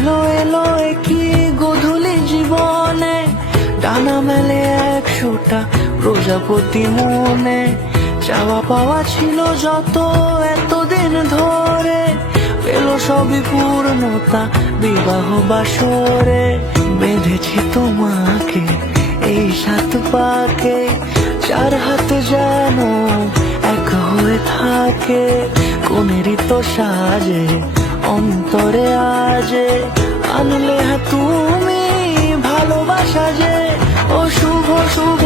এলো এলো কি গধূলি জীবনে, ডানা মেলে 100টা প্রজাপতি মনে। চাওয়া পাওয়া ছিল যত এতদিন ধরে, পেল সবই পূর্ণতা বিবাহ বাসরে। বেঁধেছি তোমাকে এই 7 পাকে, 4 হাত যেন এক হয়ে থাকে। কোনেরই তো সাজে অন্তরে আজে, আনলে তুমি ভালোবাসা যে। ও শুভ শুভ